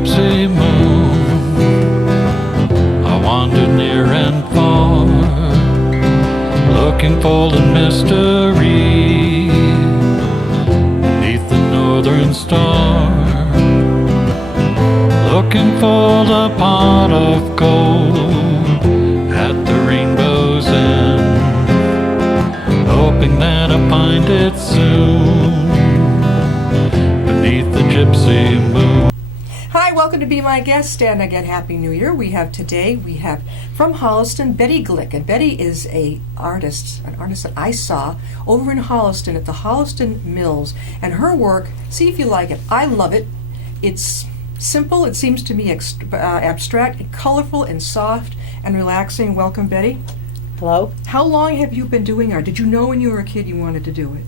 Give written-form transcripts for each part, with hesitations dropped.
gypsy moon, I wandered near and far, looking for the mystery beneath the northern star, looking for the pot of gold at the rainbow's end, hoping that I find it soon beneath the gypsy moon. Hi, welcome to Be My Guest, and again, Happy New Year. We have from Holliston, Betty Glick, and Betty is an artist that I saw over in Holliston at the Holliston Mills, and her work, see if you like it. I love it. It's simple, it seems to me abstract, and colorful, and soft, and relaxing. Welcome, Betty. Hello. How long have you been doing art? Did you know when you were a kid you wanted to do it?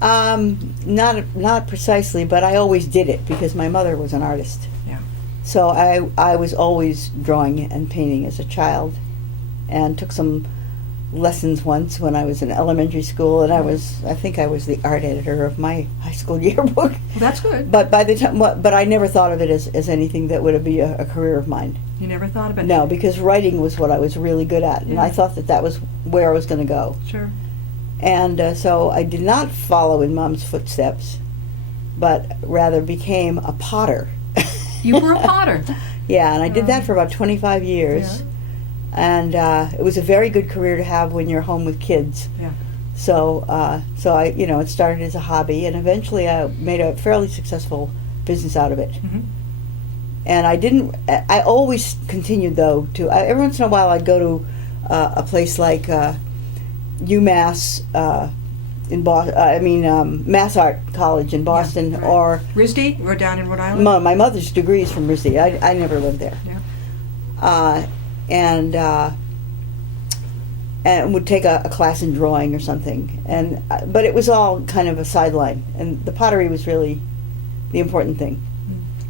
Not precisely, but I always did it because my mother was an artist. Yeah. So I was always drawing and painting as a child, and took some lessons once when I was in elementary school, and I think I was the art editor of my high school yearbook. Well, that's good. But by the time, but I never thought of it as anything that would be a career of mine. You never thought about it? No, because writing was what I was really good at, and Yeah. I thought that was where I was going to go. Sure. And so I did not follow in Mom's footsteps, but rather became a potter. You were a potter. Yeah, and I did that for about 25 years. Yeah. And it was a very good career to have when you're home with kids. Yeah. So I, it started as a hobby, and eventually I made a fairly successful business out of it. Mm-hmm. And I always continued, though, every once in a while I'd go to a place like UMass Mass Art College in Boston, right. or RISD, or down in Rhode Island? my mother's degree is from RISD. I never lived there. Yeah. And would take a class in drawing or something, but it was all kind of a sideline, and the pottery was really the important thing.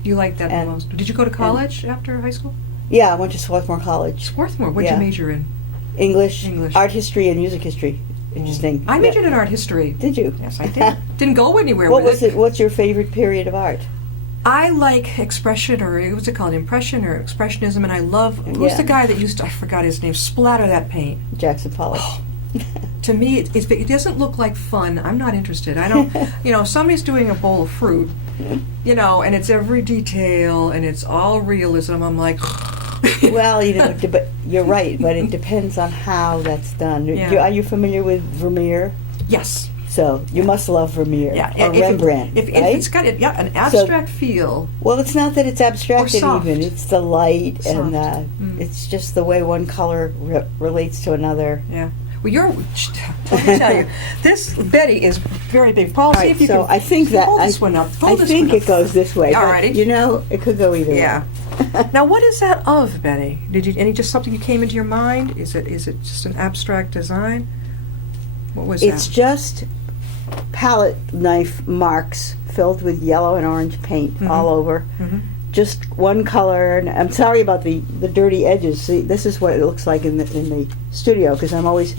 You liked that the most. Did you go to college after high school? Yeah, I went to Swarthmore College. Swarthmore. What did you major in? English, art history, and music history. Interesting. I majored in art history. Did you? Yes, I did. Didn't go anywhere What with was it? What's your favorite period of art? I like expression, or what's it called, impression or expressionism, and I love, who's the guy that used to, I forgot his name, splatter that paint? Jackson Pollock. Oh. To me, it doesn't look like fun. I'm not interested. I don't, if somebody's doing a bowl of fruit, and it's every detail, and it's all realism, I'm like... Well, but you're right, but it depends on how that's done. Yeah. Are you familiar with Vermeer? Yes. So you must love Vermeer, or Rembrandt, right? If it's got an abstract feel. Well, it's not that it's abstracted soft. even. It's the light, Soft. and it's just the way one color relates to another. Yeah. Well, let me tell you, this Betty is very big. Paul, see if you can. I think that hold this one up. It goes this way. Alrighty. It could go either way. Yeah. Now, what is that of, Betty? Just something that came into your mind? Is it just an abstract design? What was that? It's just palette knife marks filled with yellow and orange paint all over. Mm-hmm. Just one color, and I'm sorry about the dirty edges. See, this is what it looks like in the studio, because I'm always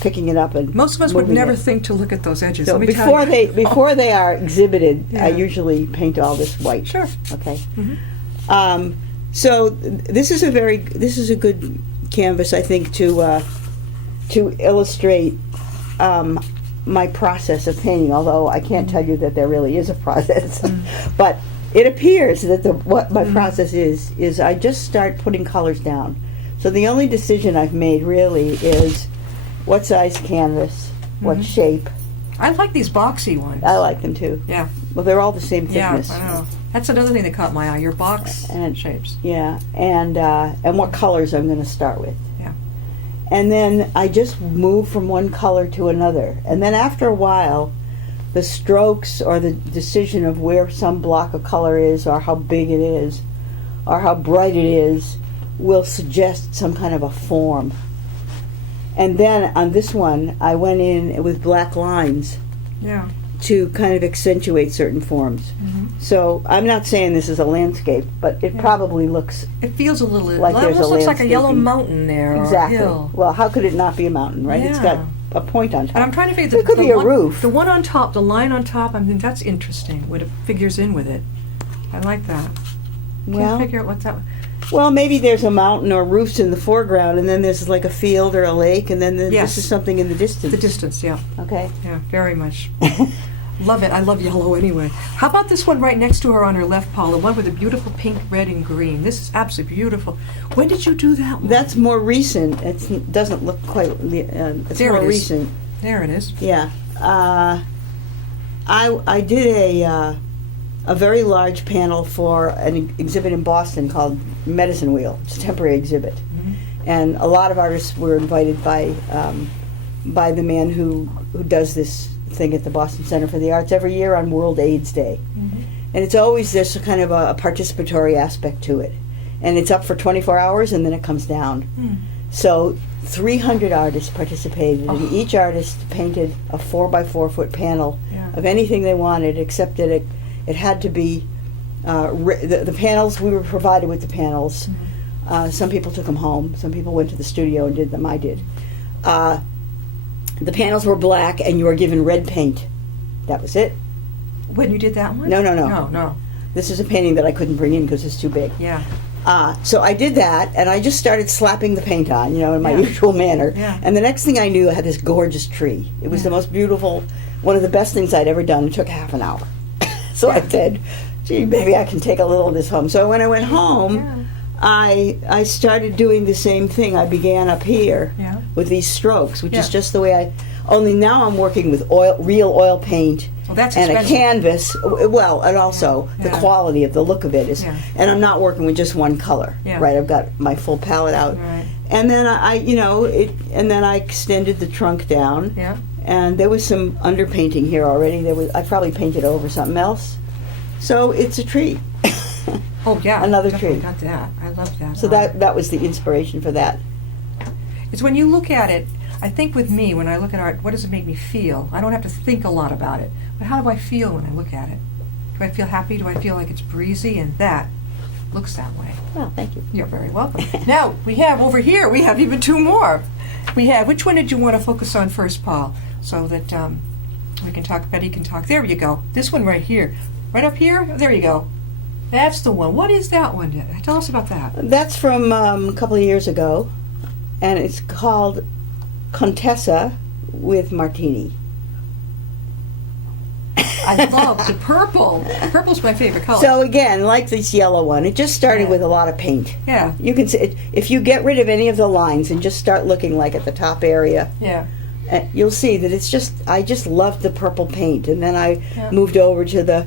picking it up and most of us would never think to look at those edges. So before they are exhibited, I usually paint all this white. Sure. Okay. Mm-hmm. So this is a good canvas, I think, to illustrate my process of painting. Although I can't tell you that there really is a process, but it appears that what my process is I just start putting colors down. So the only decision I've made really is what size canvas, what shape. I like these boxy ones. I like them too. Yeah. Well, they're all the same thickness. Yeah, I know. That's another thing that caught my eye. Your box shapes. Yeah, and what colors I'm going to start with. Yeah. And then I just move from one color to another, and then after a while, the strokes or the decision of where some block of color is, or how big it is, or how bright it is, will suggest some kind of a form. And then on this one, I went in with black lines to kind of accentuate certain forms. So I'm not saying this is a landscape, but it probably looks... It feels a little... like it almost looks like a yellow mountain there, exactly. or a hill. Well, how could it not be a mountain, right? Yeah. It's got a point on top. And I'm trying to figure... It could be a roof. The one on top, the line on top, I mean, that's interesting, when it figures in with it. I like that. Well, Can't figure out what's that. well, maybe there's a mountain or roofs in the foreground, and then there's like a field or a lake, and then Yes. this is something in the distance. The distance, yeah. Okay. Yeah, very much. Love it. I love yellow anyway. How about this one right next to her on her left, Paul? The one with the beautiful pink, red, and green. This is absolutely beautiful. When did you do that one? That's more recent. It doesn't look quite. It's There more it is. recent. There it is. Yeah. I did a very large panel for an exhibit in Boston called Medicine Wheel. It's a temporary exhibit, and a lot of artists were invited by the man who does this thing at the Boston Center for the Arts every year on World AIDS Day. And it's always there's a kind of a participatory aspect to it, and it's up for 24 hours and then it comes down. So 300 artists participated, and each artist painted a 4x4 foot panel of anything they wanted, except that it had to be the panels. We were provided with the panels. Some people took them home. Some people went to the studio and did them. I did. The panels were black, and you were given red paint. That was it. When you did that one? No. No. This is a painting that I couldn't bring in because it's too big. Yeah. So I did that, and I just started slapping the paint on, in my Yeah. usual manner. Yeah. And the next thing I knew, I had this gorgeous tree. It was the most beautiful, one of the best things I'd ever done. It took half an hour. So I said, gee, maybe I can take a little of this home. So when I went home, I started doing the same thing. I began up here with these strokes, which is just the way only now I'm working with real oil paint. Well, that's and expensive. a canvas, and also the quality of the look of it is, and I'm not working with just one color, right? I've got my full palette out, Right. and then and then I extended the trunk down, and there was some underpainting here already. I probably painted over something else, so it's a tree. Oh yeah, Another definitely tree. got that. I love that. So that was the inspiration for that. It's when you look at it. I think with me, when I look at art, what does it make me feel? I don't have to think a lot about it. But how do I feel when I look at it? Do I feel happy? Do I feel like it's breezy? And that looks that way. Well, thank you. You're very welcome. Now, we have over here, we have even two more. Which one did you want to focus on first, Paul? So that we can talk, Betty can talk. There you go. This one right here. Right up here? There you go. That's the one. What is that one? Tell us about that. That's from a couple of years ago, and it's called Contessa with Martini. I love the purple. Purple's my favorite color. So again, like this yellow one, it just started with a lot of paint. Yeah. You can see it, if you get rid of any of the lines and just start looking like at the top area. Yeah. You'll see that I just loved the purple paint, and then I moved over to the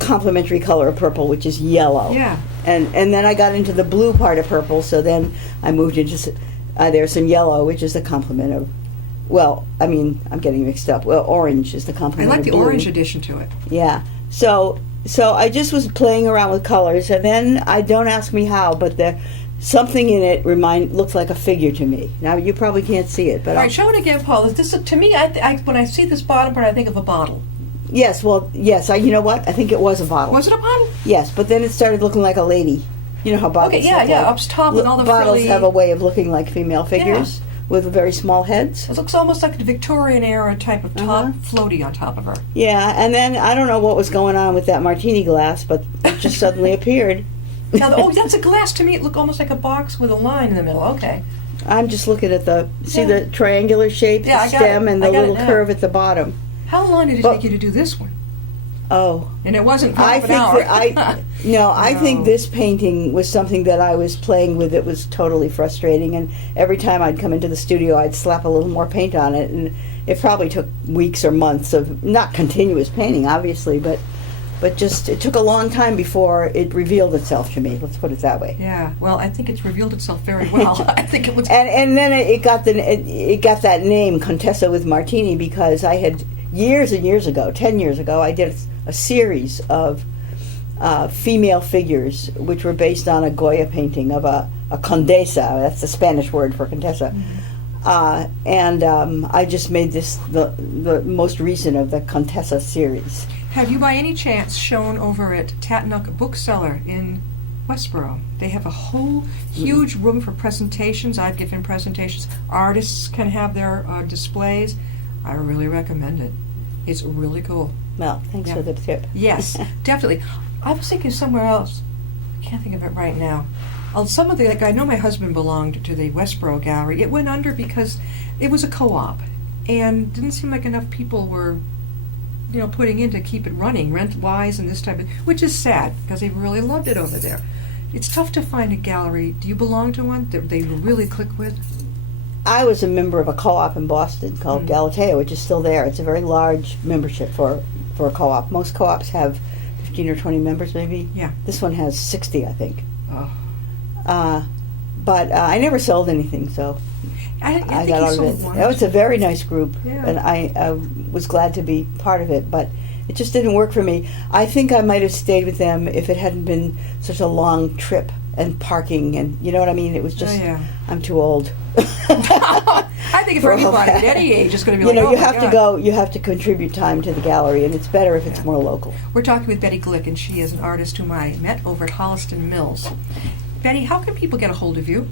complementary color of purple, which is yellow. Yeah. And then I got into the blue part of purple, so then I moved into there's some yellow, which is the complement of. Well, I mean, I'm getting mixed up. Well, orange is the I complement. like of the blue. orange addition to it. Yeah. So I just was playing around with colors, and then don't ask me how, but something in it looks like a figure to me. Now you probably can't see it, but All right, show it again, Paul. This to me, when I see this bottom part, I think of a bottle. yes. Well, yes. You know what? I think it was a bottle. Was it a bottle? Yes, but then it started looking like a lady. You know how bottles? Okay, yeah, look yeah. like, Up top with all the bottles frilly. have a way of looking like female figures with very small heads. It looks almost like the Victorian era type of top floaty on top of her. Yeah, and then I don't know what was going on with that martini glass, but it just suddenly appeared. Now, that's a glass. To me, it looked almost like a box with a line in the middle. Okay. I'm just looking at the triangular shape, Yeah, I the got stem, it. and I the got it little now. curve at the bottom. How long did it take you to do this one? Oh, And it wasn't I half an think hour. I think this painting was something that I was playing with. It was totally frustrating, and every time I'd come into the studio, I'd slap a little more paint on it, and it probably took weeks or months of not continuous painting, obviously, but just it took a long time before it revealed itself to me. Let's put it that way. Yeah. Well, I think it's revealed itself very well. I think it was. And then it got that name Contessa with Martini because I had years and years ago, 10 years ago, I did a series of female figures which were based on a Goya painting of a condesa. That's the Spanish word for Contessa. And I just made this the most recent of the Contessa series. Have you by any chance shown over at Tatanook Bookseller in Westboro? They have a whole huge room for presentations. I've given presentations. Artists can have their displays. I really recommend it. It's really cool. Well, thanks Yeah. for the tip. Yes, definitely. I was thinking somewhere else. I can't think of it right now. Some of the, like, I know my husband belonged to the Westboro Gallery. It went under because it was a co-op, and didn't seem like enough people were, putting in to keep it running, rent-wise and this type of, which is sad because they really loved it over there. It's tough to find a gallery. Do you belong to one that they really click with? I was a member of a co-op in Boston called Galatea, which is still there. It's a very large membership for a co-op. Most co-ops have 15 or 20 members, maybe. Yeah. This one has 60, I think. Oh. But I never sold anything, so I I think got he out of sold it. one. It was a very nice group, Yeah. and I was glad to be part of it, but it just didn't work for me. I think I might have stayed with them if it hadn't been such a long trip and parking, and you know what I mean? It was just, yeah. I'm too old. I think for anybody at any age, it's going to be You like, know, oh you my have to God. go, you have to contribute time to the gallery, and it's better if it's Yeah. more local. We're talking with Betty Glick, and she is an artist whom I met over at Holliston Mills. Betty, how can people get a hold of you?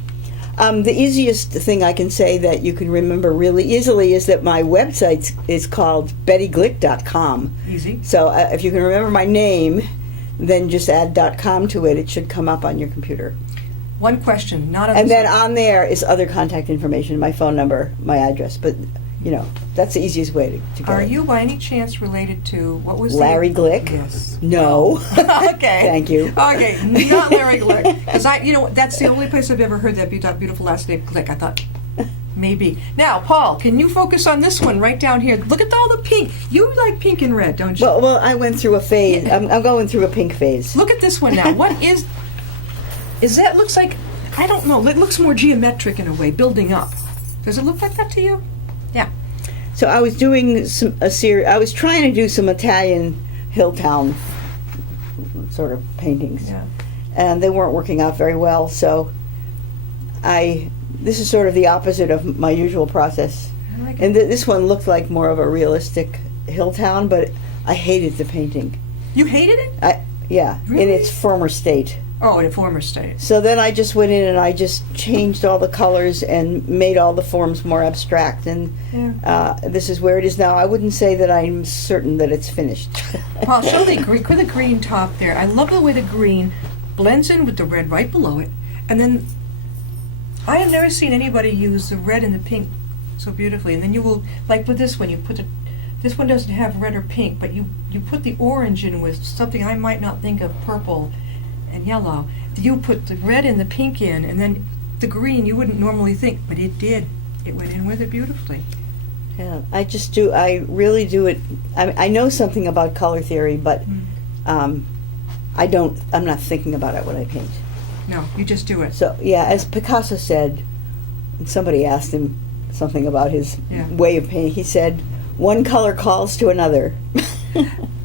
The easiest thing I can say that you can remember really easily is that my website is called bettyglick.com. Easy. So if you can remember my name, then just add .com to it. It should come up on your computer. One question, not on And the then on there is other contact information, my phone number, my address. But, that's the easiest way to get Are it. you by any chance related to, what was Larry the... Glick? Yes. No. Okay. Thank you. Okay, not Larry Glick. Because that's the only place I've ever heard that beautiful last name, Glick. I thought, maybe. Now, Paul, can you focus on this one right down here? Look at all the pink. You like pink and red, don't you? Well, I went through a phase. I'm going through a pink phase. Look at this one now. What is that? Looks like, I don't know, it looks more geometric in a way, building up. Does it look like that to you? Yeah. So I was doing a series. I was trying to do some Italian Hilltown sort of paintings, Yeah. and they weren't working out very well. So this is sort of the opposite of my usual process. I like And it. this one looked like more of a realistic Hilltown, but I hated the painting. You hated it? In Really? its former state. Oh, in a former state. So then I just went in and I just changed all the colors and made all the forms more abstract. And Yeah. this is where it is now. I wouldn't say that I'm certain that it's finished. Paul, show the green top there. I love the way the green blends in with the red right below it. And then I have never seen anybody use the red and the pink so beautifully. And then you will, like with this one, this one doesn't have red or pink, but you put the orange in with something I might not think of, purple and yellow. You put the red and the pink in, and then the green you wouldn't normally think, but it did. It went in with it beautifully. Yeah, I really do it. I know something about color theory, but I'm not thinking about it when I paint. No, you just do it. So, yeah, as Picasso said, and somebody asked him something about his Yeah. way of painting, he said, one color calls to another.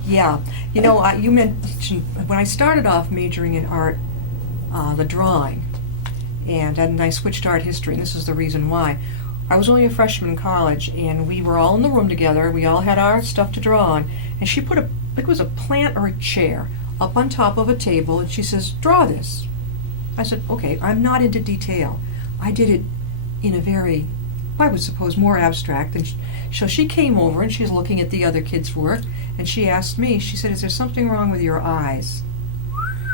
Yeah. You mentioned, when I started off majoring in art, the drawing, and then I switched to art history, and this is the reason why. I was only a freshman in college, and we were all in the room together. We all had our stuff to draw on, and she put it was a plant or a chair up on top of a table, and she says, draw this. I said, okay, I'm not into detail. I did it in a very, I would suppose, more abstract. And so she came over, and she's looking at the other kids' work, and she asked me, she said, is there something wrong with your eyes?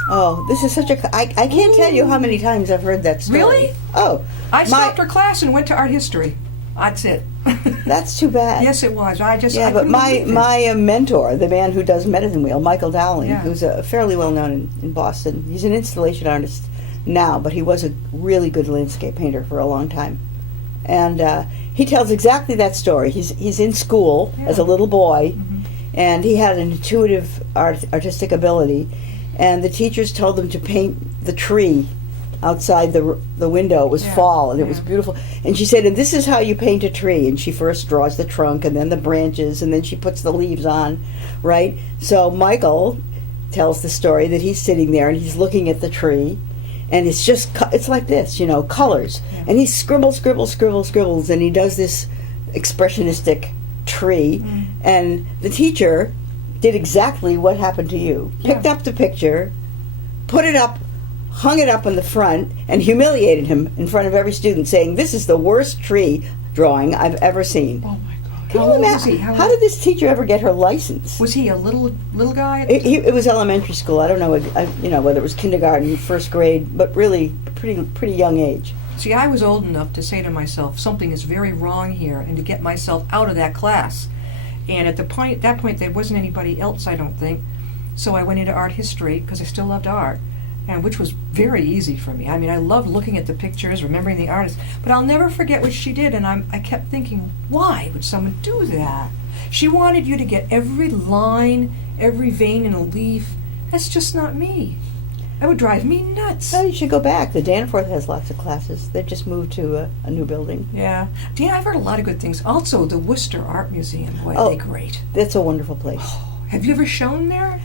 Oh, this is such a... I can't tell you how many times I've heard that story. Really? Oh. I stopped her class and went to art history. That's it. That's too bad. Yes, it was. I but couldn't my believe it. my mentor, the man who does Medicine Wheel, Michael Dowling, Yeah. who's fairly well known in Boston. He's an installation artist now, but he was a really good landscape painter for a long time. And he tells exactly that story. He's in school as a little boy, and he had an intuitive artistic ability, and the teachers told him to paint the tree outside the window. It was fall, and it was beautiful. And she said, and this is how you paint a tree. And she first draws the trunk, and then the branches, and then she puts the leaves on, right? So Michael tells the story that he's sitting there, and he's looking at the tree, and it's like this, colors. Yeah. And he scribbles, and he does this expressionistic tree. And the teacher did exactly what happened to you. Picked up the picture, put it up, hung it up on the front, and humiliated him in front of every student, saying, this is the worst tree drawing I've ever seen. Oh my gosh. Can How you old was imagine? he? How did this teacher ever get her license? Was he a little guy? It was elementary school. I don't know, whether it was kindergarten, first grade, but really pretty young age. See, I was old enough to say to myself, something is very wrong here, and to get myself out of that class. And at that point, there wasn't anybody else, I don't think. So I went into art history because I still loved art, and which was very easy for me. I mean, I loved looking at the pictures, remembering the artists. But I'll never forget what she did, and I kept thinking, why would someone do that? She wanted you to get every line, every vein in a leaf. That's just not me. That would drive me nuts. Oh, you should go back. The Danforth has lots of classes. They've just moved to a new building. Yeah. Yeah, I've heard a lot of good things. Also, the Worcester Art Museum. Boy, Oh. they're great. That's a wonderful place. Have you ever shown there?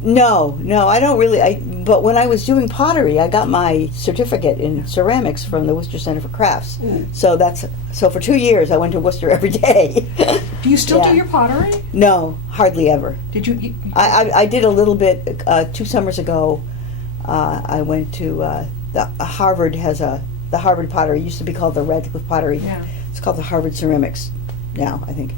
No, I don't really. But when I was doing pottery, I got my certificate in ceramics from the Worcester Center for Crafts. So for 2 years, I went to Worcester every day. Do you still Yeah. do your pottery? No, hardly ever. Did you? I did a little bit 2 summers ago. I went to Harvard has the Harvard pottery. It used to be called the Radcliffe Pottery. Yeah. It's called the Harvard Ceramics now, I think.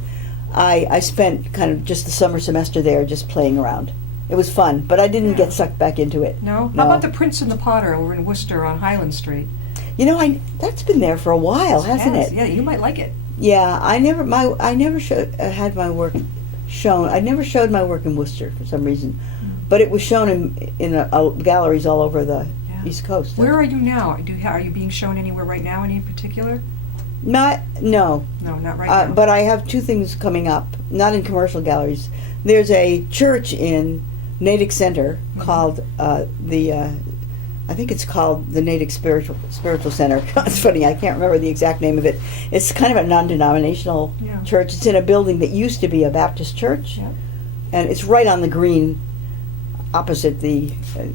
I spent kind of just the summer semester there just playing around. It was fun, but I didn't get sucked back into it. No? How about the Prince and the Potter over in Worcester on Highland Street? You know, that's been there for a while, hasn't it? Yeah, you might like it. Yeah, I never had my work shown. I never showed my work in Worcester for some reason, but it was shown in galleries all over the East Coast. Where are you now? Are you being shown anywhere right now? Any in particular? No. No, not right now. But I have 2 things coming up, not in commercial galleries. There's a church in Natick Center called I think it's called the Natick Spiritual Center. It's funny, I can't remember the exact name of it. It's kind of a non-denominational church. It's in a building that used to be a Baptist church, and it's right on the green. Opposite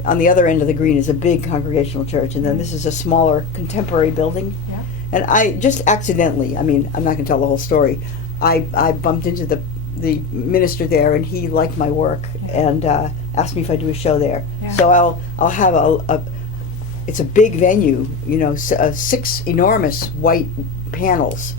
on the other end of the green is a big congregational church, and then this is a smaller contemporary building. Yeah. And I just accidentally, I mean, I'm not going to tell the whole story. I bumped into the minister there, and he liked my work and asked me if I'd do a show there. Yeah. So I'll have it's a big venue, 6 enormous white panels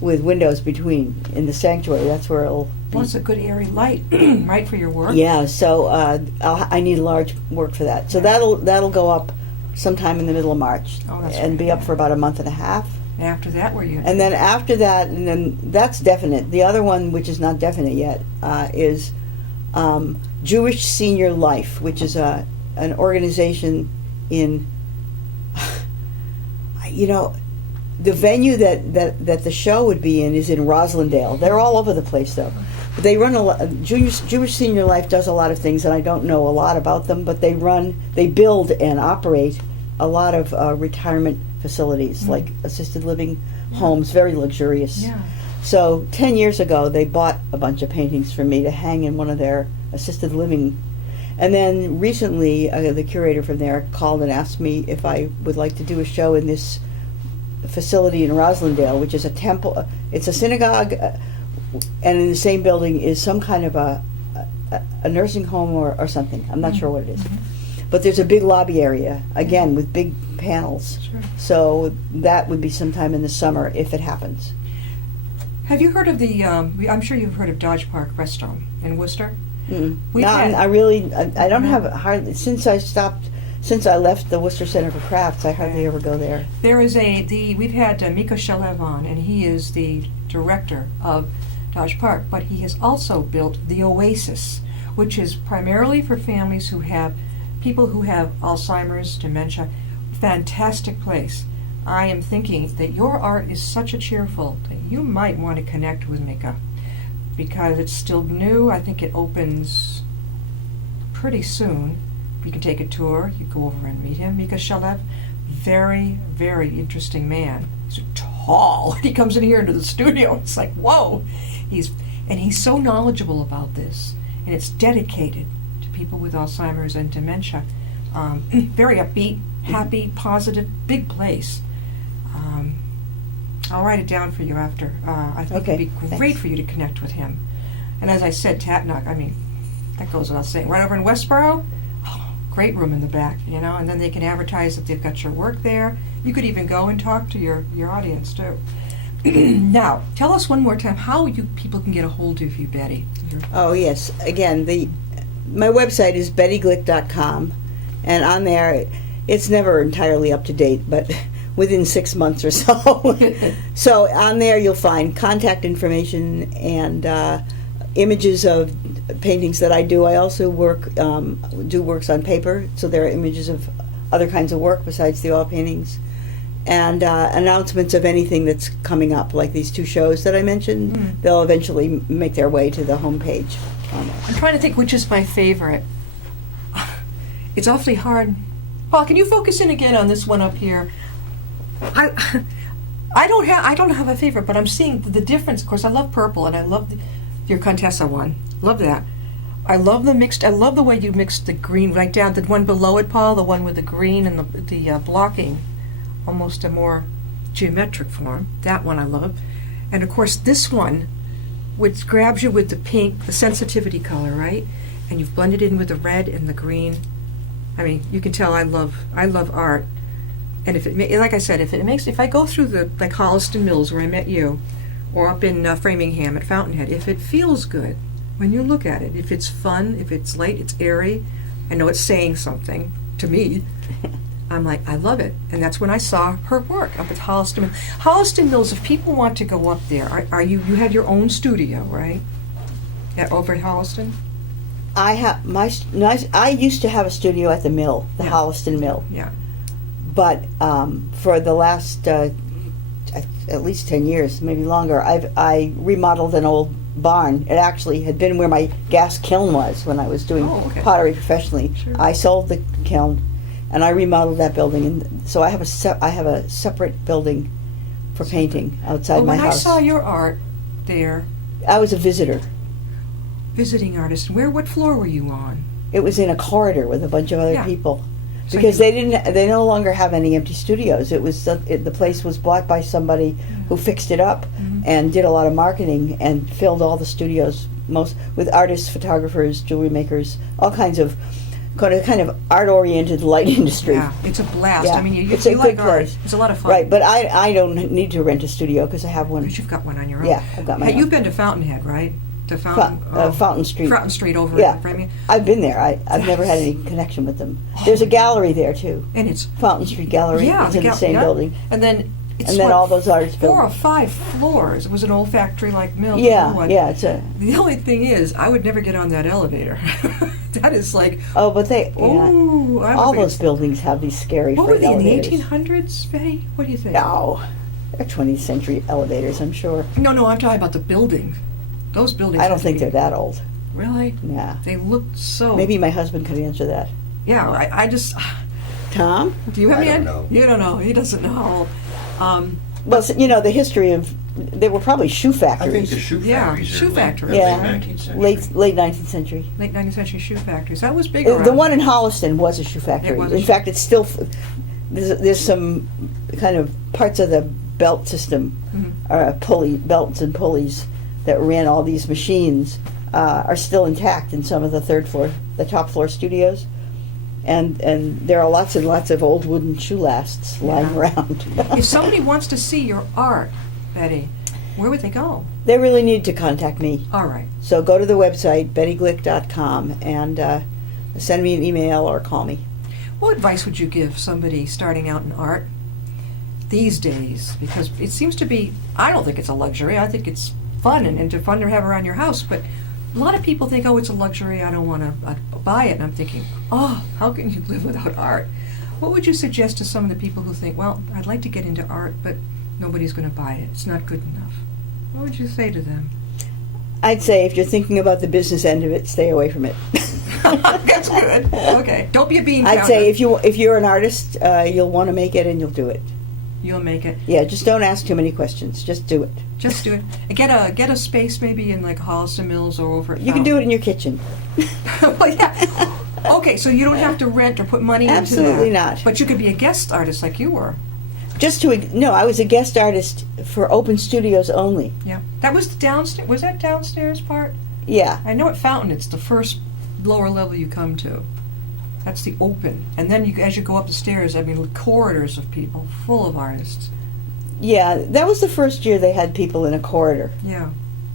with windows between in the sanctuary. That's where it'll be. Well, it's a good airy light, right, for your work? Yeah, so I need large work for that. So that'll go up sometime in the middle of March and be up for about a month and a half. And after that, where are you? And then after that, and then that's definite. The other one, which is not definite yet, is Jewish Senior Life, which is an organization in, the venue that the show would be in is in Roslindale. They're all over the place, though. But they run a lot. Jewish Senior Life does a lot of things, and I don't know a lot about them. But they build and operate a lot of retirement facilities, like assisted living homes, very luxurious. Yeah. So 10 years ago, they bought a bunch of paintings for me to hang in one of their assisted living. And then recently, the curator from there called and asked me if I would like to do a show in this facility in Roslindale, which is a temple. It's a synagogue, and in the same building is some kind of a nursing home or something. I'm not sure what it is. But there's a big lobby area, again, with big panels. Sure. So that would be sometime in the summer if it happens. Have you heard of I'm sure you've heard of Dodge Park Restaurant in Worcester? No, I don't have hardly, since I left the Worcester Center for Crafts, I hardly ever go there. There is we've had Mika Shalev on, and he is the director of Dodge Park, but he has also built the Oasis, which is primarily for families people who have Alzheimer's, dementia. Fantastic place. I am thinking that your art is such a cheerful that you might want to connect with Mika, because it's still new. I think it opens pretty soon. You can take a tour. You go over and meet him. Mika Shalev, very, very interesting man. He's tall. He comes in here into the studio. It's like, whoa. He's so knowledgeable about this, and it's dedicated to people with Alzheimer's and dementia. Very upbeat, happy, positive, big place. I'll write it down for you after. I think it'd be great for you to connect with him. And as I said, Tatnock, I mean, that goes without saying. Right over in Westboro, great room in the back, and then they can advertise that they've got your work there. You could even go and talk to your audience, too. Now, tell us one more time how people can get a hold of you, Betty. Oh, yes. Again, my website is bettyglick.com, and on there, it's never entirely up to date, but within 6 months or so. So on there, you'll find contact information and images of paintings that I do. I also do works on paper, so there are images of other kinds of work besides the oil paintings, and announcements of anything that's coming up, like these 2 shows that I mentioned. Mm. They'll eventually make their way to the homepage. I'm trying to think which is my favorite. It's awfully hard. Paul, can you focus in again on this one up here? I don't have a favorite, but I'm seeing the difference. Of course, I love purple, and I love your Contessa one. Love that. I love the way you mixed the green right down. The one below it, Paul, the one with the green and the blocking, almost a more geometric form. That one I love. And of course, this one, which grabs you with the pink, the sensitivity color, right? And you've blended in with the red and the green. I mean, you can tell I love art. And like I said, if I go through like Holliston Mills where I met you, or up in Framingham at Fountainhead, if it feels good when you look at it, if it's fun, if it's light, it's airy, I know it's saying something to me. I'm like, I love it. And that's when I saw her work up at Holliston Mills. Holliston Mills, if people want to go up there, you had your own studio, right? Over at Holliston? I used to have a studio at the mill, the Holliston Mill. Yeah. But for the last at least 10 years, maybe longer, I remodeled an old barn. It actually had been where my gas kiln was when I was doing pottery professionally. Sure. I sold the kiln, and I remodeled that building, and so I have a separate building for painting outside my house. When I house. saw your art there, I was a visiting artist. What floor were you on? It was in a corridor with a bunch of other people. So Because they no longer have any empty studios. It was the place was bought by somebody who fixed it up and did a lot of marketing and filled all the studios with artists, photographers, jewelry makers, all kinds of kind of art-oriented light industry. Yeah, it's a blast. Yeah. I mean, It's a you good like art. place. It's a lot of fun. Right, but I don't need to rent a studio because I have one. Because you've got one on your own. Yeah, I've got my own. You've been to Fountainhead, right? To Fountain Street. Fountain Street over Yeah, in Framingham. I've been there. I've never had any connection with them. There's a gallery there too. And it's Fountain Street Gallery. Yeah, It's in the same building. And then it's And then all those artists 4 or buildings. 5 floors. It was an old factory-like mill. Yeah. The only thing is, I would never get on that elevator. That is like, Oh, but all those. those buildings have these scary What were freight they in the elevators. 1800s, Betty? What do you think? No, they're 20th century elevators, I'm sure. No, I'm talking about the building. Those buildings. I don't have to think be- they're that old. Really? Nah. They looked so. Maybe my husband could answer that. Yeah, I just. Tom? Do you have I any? don't know. You don't know. He doesn't know. Well, the history of, they were probably shoe I think factories. the shoe Yeah, factories shoe are factories. Yeah. late 19th century. Late 19th century. Late 19th century shoe factories. That was big The around. one in Holliston was a shoe factory. It was a In shoe- fact, it's still, there's some kind of parts of the belt system, belts and pulleys that ran all these machines are still intact in some of the top floor studios. And there are lots and lots of old wooden shoe lasts lying around. If somebody wants to see your art, Betty, where would they go? They really need to contact me. All right. So go to the website, bettyglick.com, and send me an email or call me. What advice would you give somebody starting out in art these days? Because it seems to be, I don't think it's a luxury. I think it's fun and fun to have around your house. But a lot of people think, oh, it's a luxury. I don't want to buy it. And I'm thinking, oh, how can you live without art? What would you suggest to some of the people who think, well, I'd like to get into art, but nobody's going to buy it. It's not good enough. What would you say to them? I'd say if you're thinking about the business end of it, stay away from it. That's good. Okay. Don't be a bean counter. I'd say if you're an artist, you'll want to make it and you'll do it. You'll make it. Yeah, just don't ask too many questions. Just do it. Just do it. And get a space maybe in like Holliston Mills or over at You can do it in your kitchen. Well, yeah. Okay, so you don't have to rent or put money into that. Absolutely not. But you could be a guest artist like you were. I was a guest artist for open studios only. Yeah. That was the downstairs. Was that downstairs part? Yeah. I know at Fountain it's the first lower level you come to. That's the open. And then as you go up the stairs, I mean, corridors of people full of artists. Yeah, that was the first year they had people in a corridor. Yeah.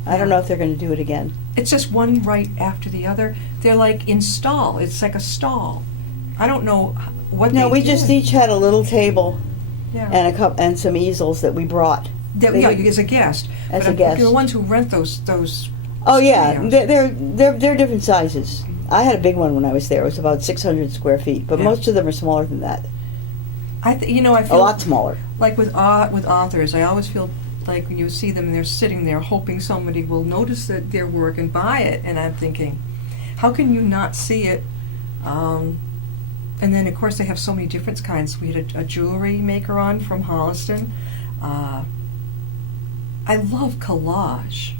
I don't know if they're going to do it again. It's just one right after the other. They're like in stall. It's like a stall. I don't know what No, they we did. just each had a little table Yeah. and and some easels that we brought. Yeah, as a guest. As But a guest. The ones who rent those. Oh yeah, studios. they're different sizes. I had a big one when I was there. It was about 600 square feet, but Yeah. most of them are smaller than that. I feel A lot smaller. like with authors. I always feel like when you see them, they're sitting there hoping somebody will notice that their work and buy it. And I'm thinking, how can you not see it? And then of course they have so many different kinds. We had a jewelry maker on from Holliston. I love collage,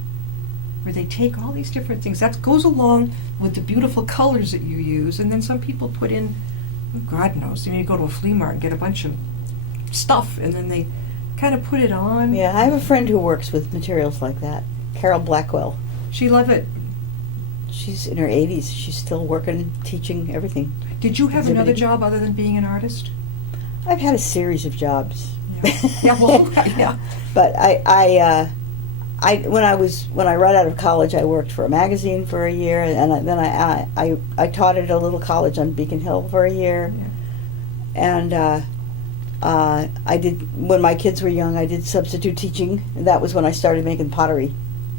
where they take all these different things. That goes along with the beautiful colors that you use, and then some people put in, God knows, you go to a flea market and get a bunch of stuff, and then they kind of put it on. Yeah, I have a friend who works with materials like that, Carol Blackwell. She loved it. She's in her 80s. She's still working, teaching, everything. Did you have another Exhibiting. job other than being an artist? I've had a series of jobs. Yeah, well, yeah. But when I right out of college, I worked for a magazine for a year, and then I taught at a little college on Beacon Hill for a year, and I did, when my kids were young, I did substitute teaching, and that was when I started making pottery.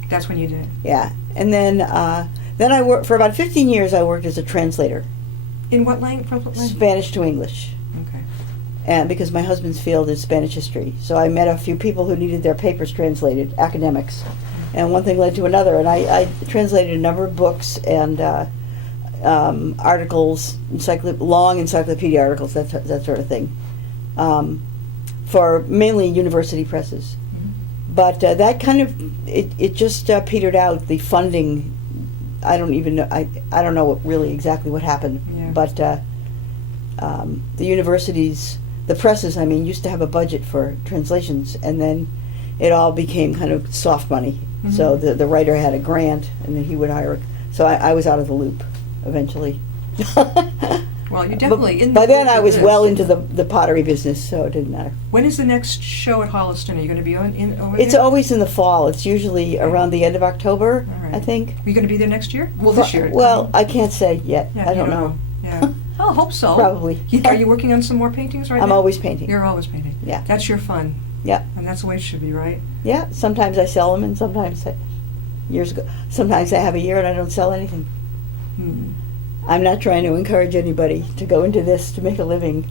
That's when you did it. Yeah, and then I worked for about 15 years. I worked as a translator, In what language? Spanish to English. Okay. And because my husband's field is Spanish history, so I met a few people who needed their papers translated, academics, and one thing led to another, and I translated a number of books and articles, long encyclopedia articles, that sort of thing, for mainly university presses. Mm-hmm. But that kind of it just petered out. The funding, I don't even know. I don't know what really exactly what happened. Yeah. But the universities, the presses, I mean, used to have a budget for translations, and then it all became kind of soft money. Mm-hmm. So the writer had a grant, and then he would hire. So I was out of the loop eventually. Well, you're definitely in the By then I loop was with well this. into the pottery business, so it didn't matter. When is the next show at Holliston? Are you going to be over It's there? always in the fall. It's usually around the end of October, All right. I think. Are you going to be there next year? Well, this year. Well, I can't say yet. Yeah, I you don't know. Yeah. I'll hope so. Probably. Are you working on some more paintings right I'm now? always painting. You're always painting. Yeah. That's your fun. Yeah. And that's the way it should be, right? Yeah. Sometimes I sell them, and sometimes years ago. Sometimes I have a year and I don't sell anything. Hmm. I'm not trying to encourage anybody to go into this to make a living.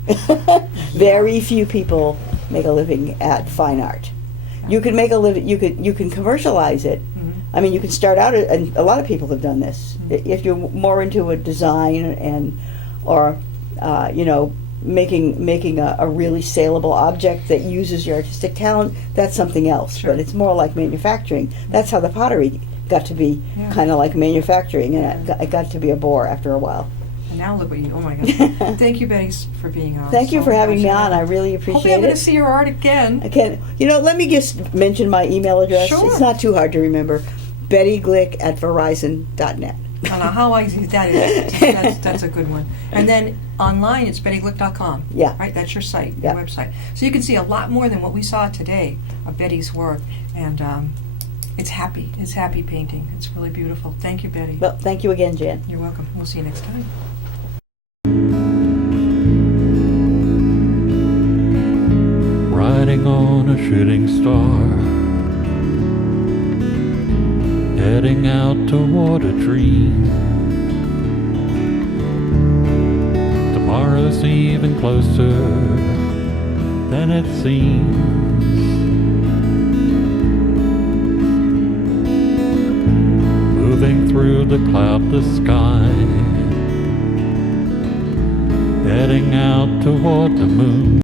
Very few people make a living at fine art. You can make a living. You can commercialize it. Mhm. I mean, you can start out, and a lot of people have done this. Mhm. If you're more into a design or making a really saleable object that uses your artistic talent, that's something else. Sure. But it's more like manufacturing. That's how the pottery got to be Yeah. kind of like manufacturing, and it got to be a bore after a while. And now look what you. Oh my God! Thank you, Betty, for being on. Thank you So for having me much. on. I really Hopefully, appreciate I'm going to it. see your art again. Again, let me just mention my email address. Sure. It's not too hard to remember. BettyGlick@Verizon.net. I don't know how easy that is. That's a good one. And then online, it's bettyglick.com. Yeah. Right? That's your site, Yeah. your website. So you can see a lot more than what we saw today of Betty's work. And it's happy. It's happy painting. It's really beautiful. Thank you, Betty. Well, thank you again, Jan. You're welcome. We'll see you next time. Riding on a shooting star, heading out toward a dream. Tomorrow's even closer than it seems. Moving through the cloudless sky, heading out toward the moon.